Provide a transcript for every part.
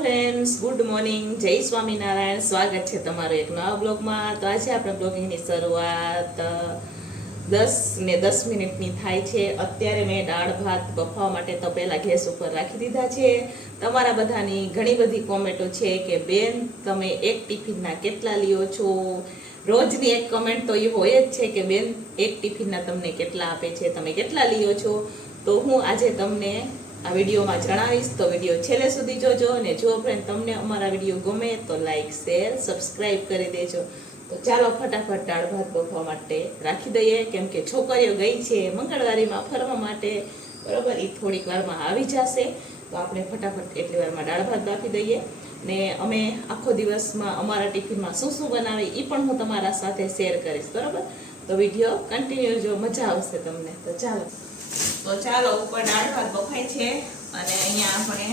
Friends good morning જય સ્વામિનારાયણ. સ્વાગત છે તમારું એક નવા બ્લોગમાં. તો આજે આપણે બ્લોગિંગની શરૂઆત દસ ને દસ મિનિટની થાય છે. અત્યારે મેં દાળ ભાત બફાવા માટે તો પહેલાં ગેસ ઉપર રાખી દીધા છે. તમારા બધાની ઘણી બધી કોમેન્ટો છે કે, બેન, તમે એક ટિફિનના કેટલા લ્યો છો? રોજની એક કમેન્ટ તો એ હોય જ છે કે, બેન, એક ટિફિનના તમને કેટલા આપે છે? તમે કેટલા લ્યો છો? તો હું આજે તમને આ વિડીયોમાં જણાવીશ. તો વીડિયો છેલ્લે સુધી જોજો અને જો ફ્રેન્ડ તમને અમારા વીડિયો ગમે તો લાઈક શેર સબસ્ક્રાઈબ કરી દેજો. તો ચાલો ફટાફટ દાળ ભાત માટે રાખી દઈએ. કેમ કે છોકરીઓ ગઈ છે મંગળવારીમાં ફરવા માટે. બરોબર એ થોડીક વારમાં આવી જશે. તો આપણે ફટાફટ એટલી વારમાં દાળ ભાત બાફી દઈએ. ને અમે આખો દિવસમાં અમારા ટિફિનમાં શું શું બનાવે એ પણ હું તમારા સાથે શેર કરીશ. બરોબર? તો વીડિયો કન્ટિન્યુ જો મજા આવશે તમને. તો ચાલો. તો ચાલો, ઉપર દાળ ભાત બફાય છે. અને અહીંયા આપણે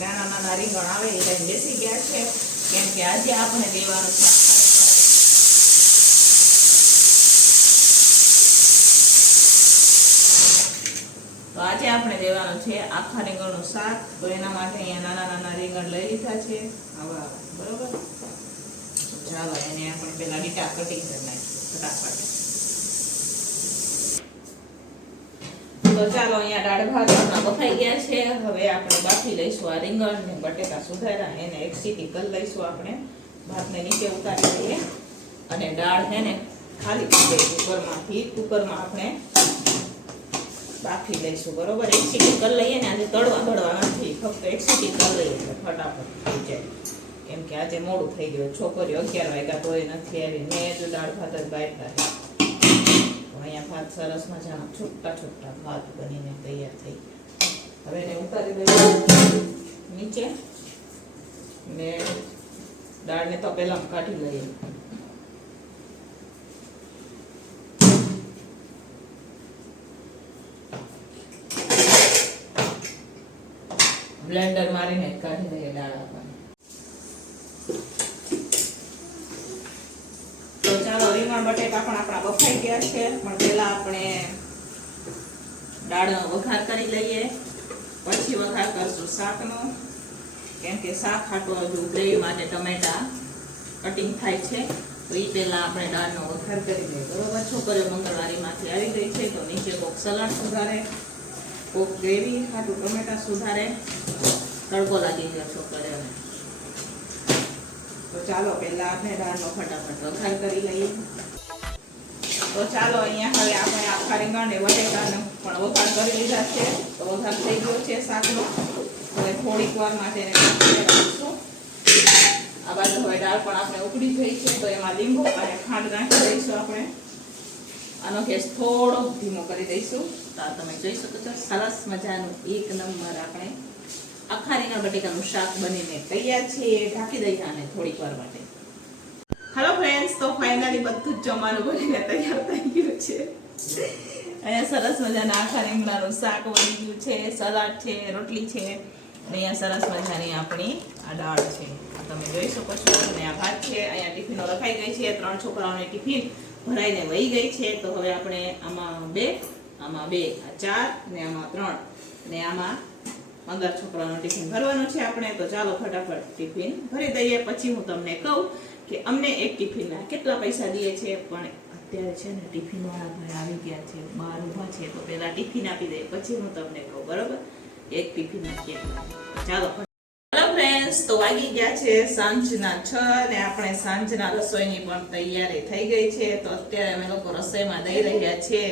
નાના નાના રીંગણ આવે એ બેસી ગયા છે. કેમ કે આજે આપણે દેવાનું છે. તો આજે આપણે દેવાનું છે આખા રીંગણનું શાક. તો એના માટે અહીંયા નાના નાના રીંગણ લઈ લીધા છે. આવા, બરોબર? ચાલો, એને આપણે પેલા રીટા કટિંગ કરી નાખીએ ફટાફટ. તો ચાલો અહીંયા દાળ ભાત આપણા બફાઈ ગયા છે. હવે આપણે બાફી લઈશું આ રીંગણ ને બટેકા સુધાર્યા, એને એક સીટી કરી લઈશું આપણે. ભાતને નીચે ઉતારી દઈએ. અને દાળ છે ને ખાલી કરી દઈએ કુકરમાંથી કુકરમાં આપણે બાફી લઈશું, બરોબર? એક સીટી કરી લઈએ ને આજે તળવા તળવા નથી, ફક્ત એક સીટી કરી લઈએ ફટાફટ થઈ જાય. કેમ કે આજે મોડું થઈ ગયું, છોકરીઓ અગિયાર વાગ્યા તોય નથી આવી, મેં જો દાળ ભાત જ બાફતા છે તો અહીંયા ભાત સરસ મજાના છૂટા છૂટા ભાત બનીને તૈયાર થઈ હવે એને ઉતારી દઈએ. નીચે. ને દાળને તો પહેલાં કાઢી લઈએ. બ્લેન્ડર મારીને કાઢી લઈએ દાળ આપણને તો ચાલો રીંગણ બટેકા પણ આપણા બફાઈ ગયા છે. પણ પહેલા આપણે દાળનો વઘાર કરી લઈએ. પછી વઘાર કરશું શાકનો. કેમ કે શાક ખાટો હજુ ગ્રેવી માટે ટમેટા કટિંગ થાય છે. તો એ પહેલાં આપણે દાળનો વઘાર કરી લઈએ. બરોબર? છોકરીઓ મંગળવારીમાંથી આવી ગઈ છે તો નીચે કોક સલાડ સુધારે, કોક ગ્રેવી ખાટું ટમેટા સુધારે. તડકો લાગી ગયો છોકરીઓને. તો ચાલો પહેલા આપણે ફટાફટ વઘાર કરી લઈએ. તો ચાલો અહીંયા હવે આપણે આખા રીંગણ ને બટેકાનો પણ વઘાર કરી લીધા છે. તો વઘાર થઈ ગયો છે શાકનો. હવે થોડીક વાર માટે રાખીશું. આ બાજુ હવે દાળ પણ આપણે ઉકળી ગઈ છે, તો એમાં લીંબુ અને ખાંડ નાખી દઈશું આપણે. આનો ગેસ થોડો ધીમો કરી દઈશું. તો તમે જોઈ શકો છો, સરસ મજાનું એક નંબર આપણે આખા રીંગણ બટેકાનું શાક બનીને તૈયાર છે. ઢાંકી દઈએ આને થોડીક વાર માટે. હેલો ફ્રેન્ડ્સ તો ફાઇનલી બધું જ જમવાનું બનીને તૈયાર થઈ ગયું છે. અહીંયા સરસ મજાના આખા રીંગણાનું શાક બની ગયું છે, સલાડ છે, રોટલી છે, અને અહીંયા સરસ મજાની આપણી આ દાળ છે. તમે જોઈ શકો છો, અને આ ભાત છે. અહીંયા ટિફિનો રખાઈ ગઈ છે. ત્રણ છોકરાઓની ટિફિન ભરાઈને વહી ગઈ છે. તો હવે આપણે આમાં બે આમાં બે, આ ચાર, ને આમાં ત્રણ. ને આમાં પંદર છોકરાઓનું ટિફિન ભરવાનું છે આપણે, તો ચાલો ફટાફટ ટિફિન ભરી દઈએ. પછી હું તમને કહું કે અમને એક ટિફિનના કેટલા પૈસા દઈએ છે, પણ અત્યારે છે ને ટિફિનવાળા ભાઈ આવી ગયા છે, બહાર ઊભા છે, તો પહેલાં ટિફિન આપી દે પછી હું તમને કહું, બરોબર? એક ટિફિનના કેટલા ચાલો હેલો તો વાગી ગયા છે સાંજના છ ને આપણે સાંજના રસોઈની પણ તૈયારી થઈ ગઈ છે, તો અત્યારે અમે લોકો રસોઈમાં દઈ રહ્યા છે.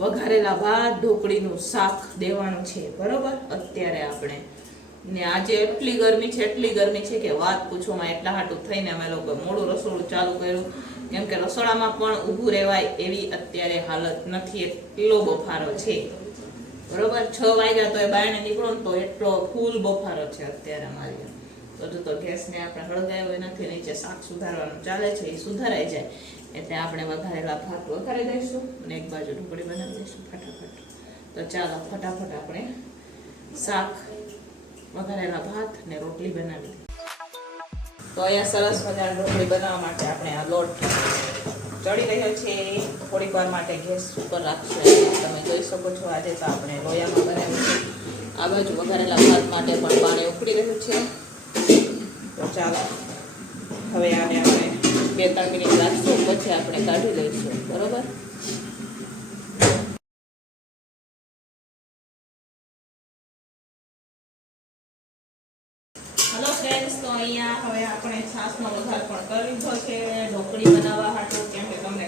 વઘારેલા ભાત ઢોકળીનું શાક દેવાનું છે, બરોબર? અત્યારે આપણે. ને આજે એટલી ગરમી છે, એટલી ગરમી છે કે વાત પૂછવામાં એટલા હાટું થઈને અમે લોકો મોડું રસોડું ચાલુ કર્યું. કેમ કે રસોડામાં પણ ઊભું રહેવાય એવી અત્યારે હાલત નથી, એટલો બફારો છે. બરોબર? છ વાગ્યા તો એ બાયણે નીકળો ને તો એટલો ફૂલ બફારો છે અત્યારે અમારી બધું તો ગેસને આપણે હળગાવ્યો નથી, નીચે શાક સુધારવાનું ચાલે છે, એ સુધારાઈ જાય. એટલે આપણે વઘારેલા ભાત વઘારી દઈશું અને એક બાજુ ઢોકળી બનાવી દઈશું ફટાફટ. તો ચાલો, ફટાફટ આપણે શાક, વઘારેલા ભાત ને રોટલી બનાવી તો અહીંયા સરસ મજાની રોટલી બનાવવા માટે આપણે આ લોટ ચડી રહ્યો છે. થોડીક વાર માટે ગેસ ઉપર રાખશું. તમે જોઈ શકો છો આજે તો આપણે લોયામાં બનાવ્યું છે. આ બાજુ વઘારેલા ભાત માટે પણ પાણી ઉકળી રહ્યું છે. તો ચાલો, હવે આને આપણે બે ત્રણ મિનિટ રાખશું, પછી આપણે કાઢી લઈશું. બરોબર?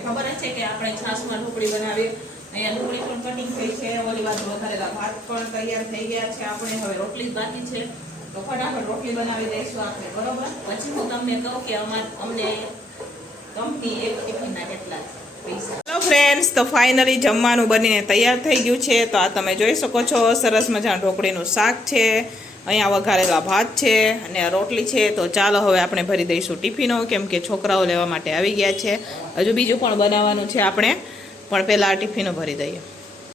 ખબર જ કે આપણે છાશમાં ઢોકળી બનાવીએ. અહીંયા ઢોકળી પણ કટિંગ છે, ઓલી બાજુ ભાત પણ તૈયાર થઈ ગયા છે. આપણે હવે રોટલી જ છે. તો ફટાફટ રોટલી બનાવી દઈશું આપણે, બરોબર? પછી હું તમને કહું કે અમારે અમને હેલો ફ્રેન્ડ્સ તો ફાઇનલી જમવાનું બનીને તૈયાર થઈ ગયું છે. તો આ તમે જોઈ શકો છો, સરસ મજાનું ઢોકળીનું શાક છે. અહીંયા વઘારેલા ભાત છે અને રોટલી છે. તો ચાલો હવે આપણે ભરી દઈશું ટિફિનો, કેમ કે છોકરાઓ લેવા માટે આવી ગયા છે. હજુ બીજું પણ બનાવવાનું છે આપણે. પણ પહેલાં ટિફિનો ભરી દઈએ.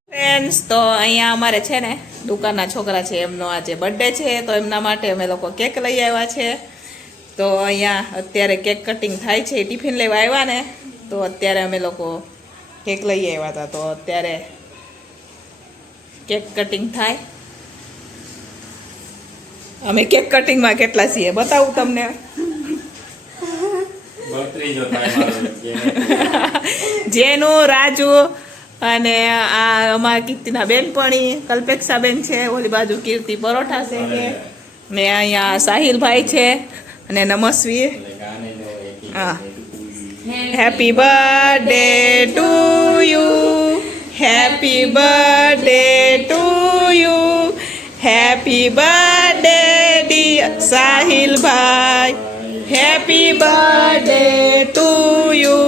ફ્રેન્ડ્સ તો અહીંયા અમારે છે ને, દુકાનના છોકરા છે, એમનો આજે બર્થડે છે. તો એમના માટે અમે લોકો કેક લઈ આવ્યા છે. તો અહીંયા અત્યારે કેક કટિંગ થાય છે ટિફિન લેવા આવ્યા ને તો અત્યારે અમે લોકો કેક લઈ આવ્યા હતા. તો અત્યારે કેક કટિંગ થાય. અમે કેક કટિંગમાં કેટલા છીએ? બતાવું તમને. જેનું રાજુ અને આ અમારા કીર્તિના બેનપણી કલ્પેક્ષા બેન છે ઓલી બાજુ કીર્તિ પરોઠા છે. ને અહીંયા સાહિલભાઈ છે. અને નમસ્વી હા. Happy birthday to you happy birthday to you happy birthday dear Sahilbhai happy birthday to you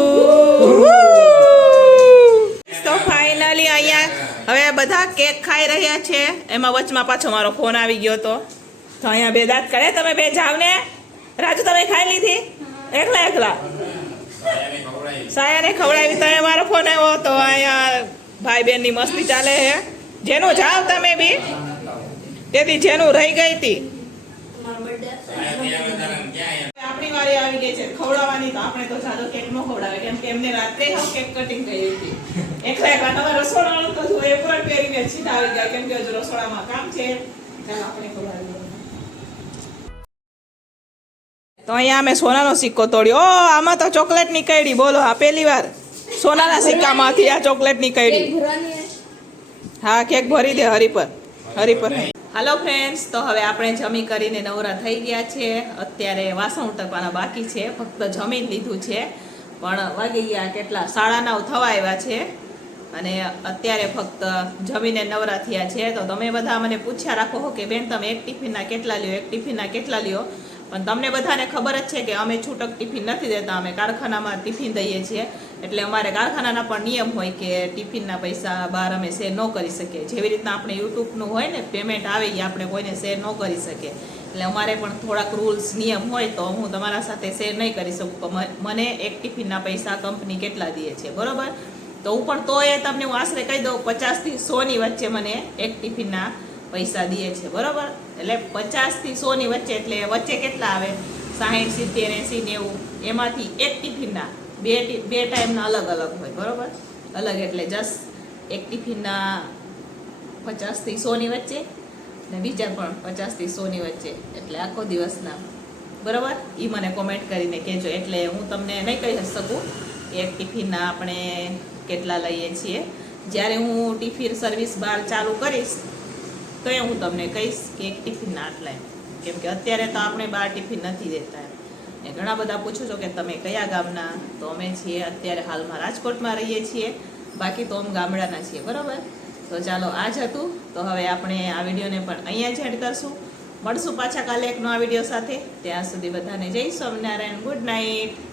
તો ફાઇનલી અહીંયા હવે બધા કેક ખાઈ રહ્યા છે. એમાં વચમાં પાછો મારો ફોન આવી ગયો હતો તો અહીંયા બે દાંત કરે તમે બે જાવ ને રાજુ, તમે ખાઈ લીધી? એકલા એકલા? સાયાને ખવડાવી. સાયાને ખવડાવી તો મારો ફોન આવ્યો તો અહીંયા ભાઈ બહેનની મસ્તી ચાલે છે. જેનું જાવ તમે બી. તેથી જેનું રહી ગઈ હતી આપણી વારી આવી ગઈ છે, ખવડાવવાની. તો આપણે તો સાદો કેક નો ખવડાવે, કેમ કે એમને રાત્રે હું કેક કટિંગ કરી હતી. એકલા એકલા રસોડા રસોડાનું તો એપ્રોન પહેરીને સીધા આવી ગયા, કેમ કે હજુ રસોડામાં કામ છે. ચાલો, આપણે ખવડાવી દઈએ. તો અહીંયા અમે સોનાનો સિક્કો તોડ્યો. ઓ આમાં તો ચોકલેટ નીકળી. બોલો આ પહેલી વાર. સોનાના સિક્કામાંથી આ ચોકલેટ નીકળી. હા? કેક ભરી દે હરી પર. હરી પર. હાલો ફ્રેન્ડ્સ તો હવે આપણે જમી કરીને નવરા થઈ ગયા છે. અત્યારે વાસણ ઉટકવાના બાકી છે. ફક્ત જમી લીધું છે. પણ વાગી ગયા કેટલા? સાડા નવ થવા આવ્યા છે. અને અત્યારે ફક્ત જમીને નવરા થયા છે. તો તમે બધા મને પૂછ્યા રાખો કે બેન તમે એક ટિફિનના કેટલા લ્યો? એક ટિફિનના કેટલા લ્યો? પણ તમને બધાને ખબર જ છે કે અમે છૂટક ટિફિન નથી દેતા, અમે કારખાનામાં ટિફિન દઈએ છીએ. એટલે અમારે કારખાનાના પણ નિયમ હોય કે ટિફિનના પૈસા બહાર અમે શેર ન કરી શકીએ. જેવી રીતના આપણે યુટ્યુબનું હોય ને પેમેન્ટ આવે એ આપણે કોઈને શેર ન કરી શકીએ. એટલે અમારે પણ થોડાક રૂલ્સ નિયમ હોય તો હું તમારા સાથે શેર નહીં કરી શકું. મને એક ટિફિનના પૈસા કંપની કેટલા દે છે, બરાબર? તો હું પણ તો એ તમને હું આશરે કહી દઉં, પચાસથી સોની વચ્ચે મને એક ટિફિનના પૈસા દે છે, બરાબર? એટલે પચાસથી સોની વચ્ચે, એટલે વચ્ચે કેટલા આવે? સાહીઠ, સિત્તેર, એંસી, નેવું. એમાંથી એક ટિફિનના, બે બે ટાઈમના અલગ અલગ હોય, બરાબર? અલગ એટલે જસ્ટ એક ટિફિનના પચાસથી સોની વચ્ચે ને બીજા પણ પચાસથી સોની વચ્ચે, એટલે આખો દિવસના, બરાબર? એ મને કોમેન્ટ કરીને કહેજો, એટલે હું તમને નહીં કહી શકું કે એક ટિફિનના આપણે કેટલા લઈએ છીએ. જ્યારે હું ટિફિન સર્વિસ બહાર ચાલુ કરીશ તો એ હું તમને કહીશ કે એક ટિફિનના આટલા એમ. કેમ કે અત્યારે તો આપણે બહાર ટિફિન નથી દેતા ને ઘણા બધા પૂછો છો કે તમે કયા ગામના? તો અમે છીએ અત્યારે હાલમાં રાજકોટમાં રહીએ છીએ. બાકી તો અમે ગામડાના છીએ, બરાબર? તો ચાલો આ જ હતું. તો હવે આપણે આ વિડીયોને પણ અહીંયા જ એડ કરશું. મળશું પાછા કાલે એક નવા વીડિયો સાથે. ત્યાં સુધી બધાને જય સ્વામિનારાયણ. Good night